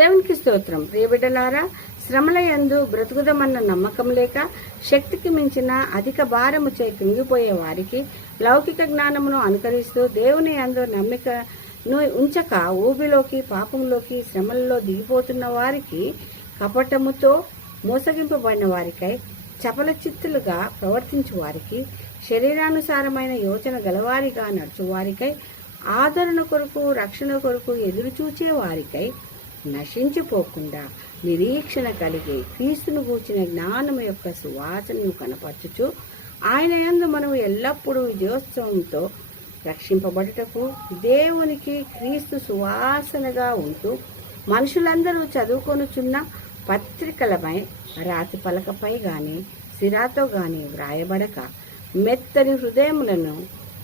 దేవునికి స్తోత్రం. ప్రియబిడ్డలారా, శ్రమల యందు బ్రతుకుదమన్న నమ్మకం లేక శక్తికి మించిన అధిక భారము చే కృంగిపోయే వారికి లౌకిక జ్ఞానమును అనుకరిస్తూ దేవుని యందు నమ్మికను ఉంచక ఊబిలోకి పాపంలోకి శ్రమలలో దిగిపోతున్న వారికి, కపటముతో మోసగింపబడిన వారికై చపల చిత్తులుగా ప్రవర్తించు వారికి, శరీరానుసారమైన యోచన గలవారిగా నడుచు వారికై, ఆదరణ కొరకు రక్షణ కొరకు ఎదురుచూచే వారికై, నశించిపోకుండా నిరీక్షణ కలిగి క్రీస్తును గూర్చిన జ్ఞానం యొక్క సువాసనను కనపరచుచు ఆయన యందు మనం ఎల్లప్పుడూ విజయోత్సవంతో రక్షింపబడుటకు దేవునికి క్రీస్తు సువాసనగా ఉంటూ మనుషులందరూ చదువుకొనుచున్న పత్రికలపై రాతి పలకపై గాని సిరాతో గాని వ్రాయబడక మెత్తని హృదయములను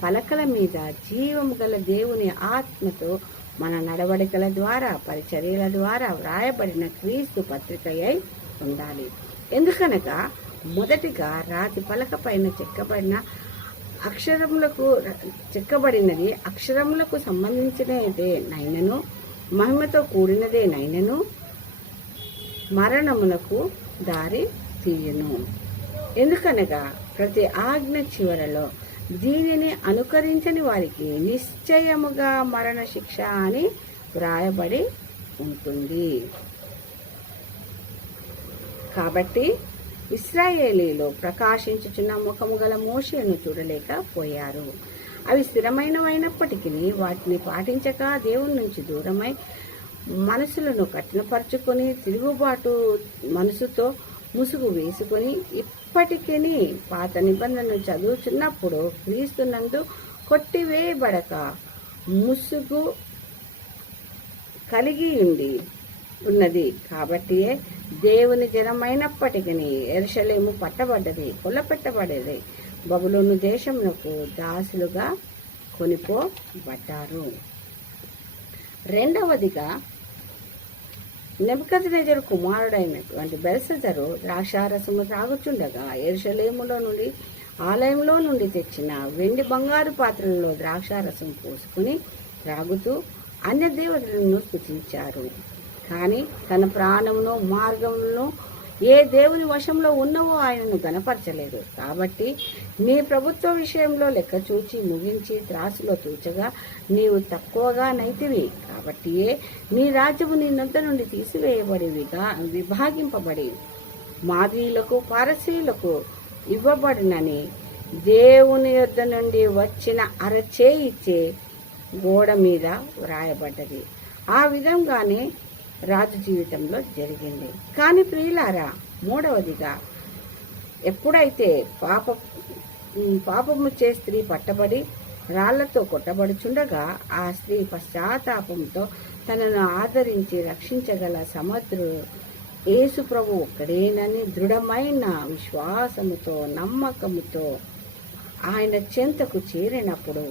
పలకల మీద జీవము గల దేవుని ఆత్మతో మన నడవడికల ద్వారా పరిచర్యల ద్వారా వ్రాయబడిన క్రీస్తు పత్రికయై ఉండాలి. ఎందుకనగా మొదటిగా రాతి పలక పైన చెక్కబడినది అక్షరములకు సంబంధించినదే నైనను మహిమతో కూడినదే నైనను మరణమునకు దారి తీయును. ఎందుకనగా ప్రతి ఆజ్ఞ చివరలో దీనిని అనుకరించని వారికి నిశ్చయముగా మరణ శిక్ష అని వ్రాయబడి ఉంటుంది. కాబట్టి ఇశ్రాయేలీలు ప్రకాశించుచున్న ముఖము గల మోషేను చూడలేకపోయారు. అవి స్థిరమైనవైనప్పటికీ వాటిని పాటించక దేవుని నుంచి దూరమై మనసులను కఠినపరుచుకొని తిరుగుబాటు మనసుతో ముసుగు వేసుకొని ఇప్పటికీ పాత నిబంధనను చదువుతున్నప్పుడు క్రీస్తునందు కొట్టివేయబడక ముసుగు కలిగి ఉన్నది. కాబట్టి దేవుని జనమైనప్పటికీ యెరూషలేము పట్టబడ్డది, కొల్లపెట్టబడేది, బబులోను దేశమునకు దాసులుగా కొనిపోబడ్డారు. రెండవదిగా నెబుకద్నెజరు కుమారుడైనటువంటి బెల్షస్సరు ద్రాక్షారసము త్రాగుచుండగా యెరూషలేములో నుండి ఆలయంలో నుండి తెచ్చిన వెండి బంగారు పాత్రలలో ద్రాక్షారసం పోసుకుని త్రాగుతూ అన్య దేవతలను స్తుతించారు. కానీ తన ప్రాణమును మార్గములను ఏ దేవుని వశంలో ఉన్నవో ఆయనను గనపరచలేదు. కాబట్టి నీ ప్రభుత్వ విషయంలో లెక్క చూచి ముగించి త్రాసులో తూచగా నీవు తక్కువగా నైతివి. కాబట్టి నీ రాజ్యము నీ నొద్ద నుండి తీసివేయబడి విభాగింపబడి మాదీయులకు పారసీయులకు ఇవ్వబడినని దేవుని యొద్ద నుండి వచ్చిన అరచేయిచ్చే గోడ మీద వ్రాయబడ్డది. ఆ విధంగానే రాజు జీవితంలో జరిగింది. కానీ ప్రియులారా, మూడవదిగా ఎప్పుడైతే పాపము చే స్త్రీ పట్టబడి రాళ్లతో కొట్టబడుచుండగా ఆ స్త్రీ పశ్చాత్తాపంతో తనను ఆదరించి రక్షించగల సమర్థుడు యేసు ప్రభు ఒక్కడేనని దృఢమైన విశ్వాసముతో నమ్మకముతో ఆయన చెంతకు చేరినప్పుడు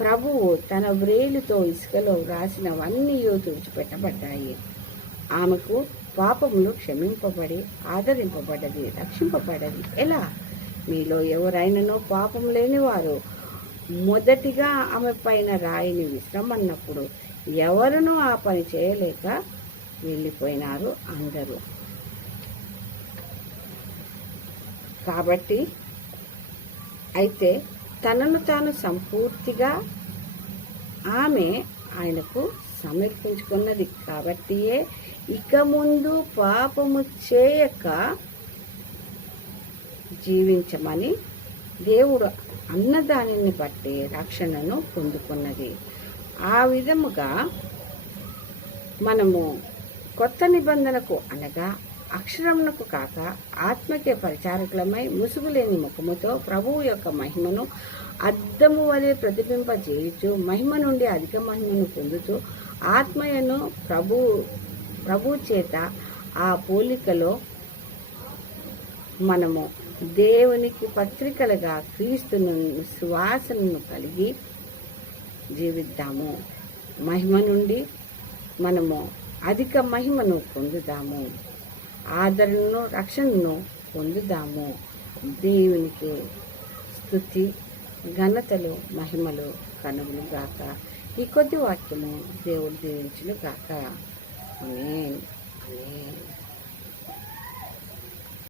ప్రభువు తన వ్రేలుతో ఇసుకలో వ్రాసినవన్నీ తుడిచిపెట్టబడ్డాయి. ఆమెకు పాపములు క్షమింపబడి ఆదరింపబడ్డది, రక్షింపబడ్డది. ఎలా? మీలో ఎవరైనానో పాపం లేనివారు మొదటిగా ఆమె పైన రాయిని విశ్రమన్నప్పుడు ఎవరునూ ఆ పని చేయలేక వెళ్ళిపోయినారు అందరూ. కాబట్టి అయితే తనను తాను సంపూర్తిగా ఆమె ఆయనకు సమర్పించుకున్నది. కాబట్టియే ఇక ముందు పాపము చేయక జీవించమని దేవుడు అన్నదానిని బట్టి రక్షణను పొందుకున్నది. ఆ విధముగా మనము కొత్త నిబంధనకు అనగా అక్షరమునకు కాక ఆత్మకే పరిచారకులమై ముసుగులేని ముఖముతో ప్రభువు యొక్క మహిమను అద్దము వలె ప్రతిబింపజేయుచు మహిమ నుండి అధిక మహిమను పొందుతూ ఆత్మయను ప్రభు చేత ఆ పోలికలో మనము దేవునికి పత్రికలుగా క్రీస్తును సువాసనను కలిగి జీవిద్దాము. మహిమ నుండి మనము అధిక మహిమను పొందుదాము, ఆదరణను రక్షణను పొందుదాము. దేవునికి స్తుతి ఘనతలు మహిమలు కనుగొను గాక. ఈ కొద్ది వాక్యము దేవుడు దీవించును గాక.